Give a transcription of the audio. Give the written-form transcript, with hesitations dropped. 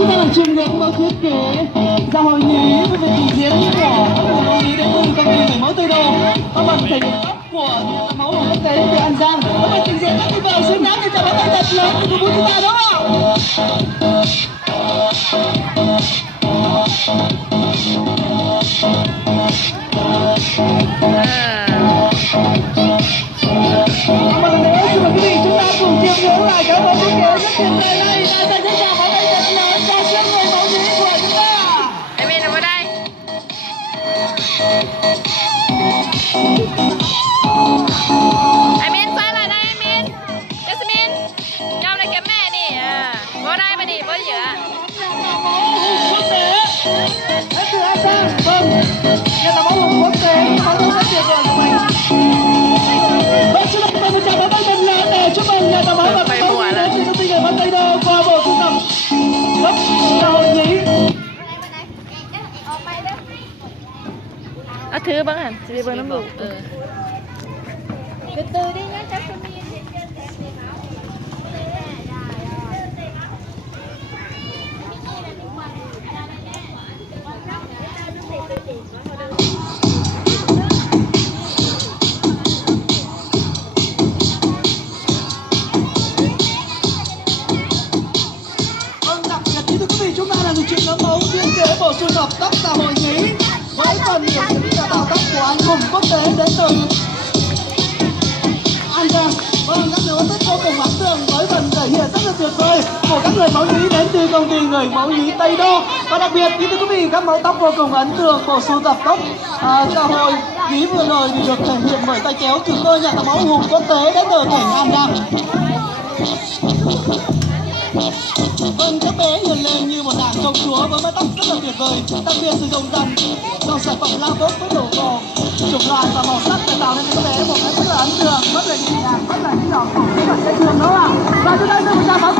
chúng ta là chuyên nghiệp có thiết kế ra hội nghị với việc trình diễn của hội nghị đến từ công ty người mẫu Tây Đô, các bạn thể hiện tóc của nhà mẫu quốc tế từ An Giang, các bạn trình diễn các vợ xứng đáng để chào đón tay thật lớn của chúng ta đúng không? Một lần nữa xin mời quý vị chúng ta cùng chiêm ngưỡng lại cái mẫu thiết kế rất tuyệt vời này. Tay chân chào pháo tay thật lớn cho chiếc người mẫu nhí của chúng ta. Em Min ở đây. Em Min xoay lại đây em Min. Jasmine, nhau đây kiếm mẹ nè. Vô đây mà đi, vô giữa. Quốc tế đến từ An Giang, vâng, nhà tạo mẫu quốc tế, mẫu rất tuyệt vời của mình. Vâng, xin mời chào pháo tay thật lớn để chúc mừng nhà tạo mẫu và các bạn đến từ công ty người mẫu Tây Đô qua bộ sưu tập gốc hội nhí. Thứ bắn hả? Chị đi bắn lắm. Từ từ đi nhá, chắc không đi. Vâng, đặc biệt như thưa quý vị, chúng ta là người chuyên nấm mẫu thiết kế bộ sưu tập tóc tạo hội nhí với phần biểu diễn nhà tạo tóc của anh hùng quốc tế đến từ An Giang. Vâng, các nữ rất vô cùng ấn tượng với phần thể hiện rất là tuyệt vời của các người mẫu nhí đến từ công ty người mẫu nhí Tây Đô. Và đặc biệt như thưa quý vị, các mẫu tóc vô cùng ấn tượng, bộ sưu tập tóc tạo hội nhí vừa rồi thì được thể hiện bởi tay kéo từ đôi nhà tạo mẫu hùng quốc tế đến từ tỉnh An Giang. Vâng, các bé hiền lên như một nàng công chúa với mái tóc rất là tuyệt vời, đặc biệt sử dụng dòng sản phẩm lao tốt với độ gò, chủng loại và màu sắc để tạo nên cho các bé một cái rất là ấn tượng, rất là nhẹ nhàng, rất là nhỏ, rất là dễ thương đó ạ. Và chúng ta sẽ một tràng pháo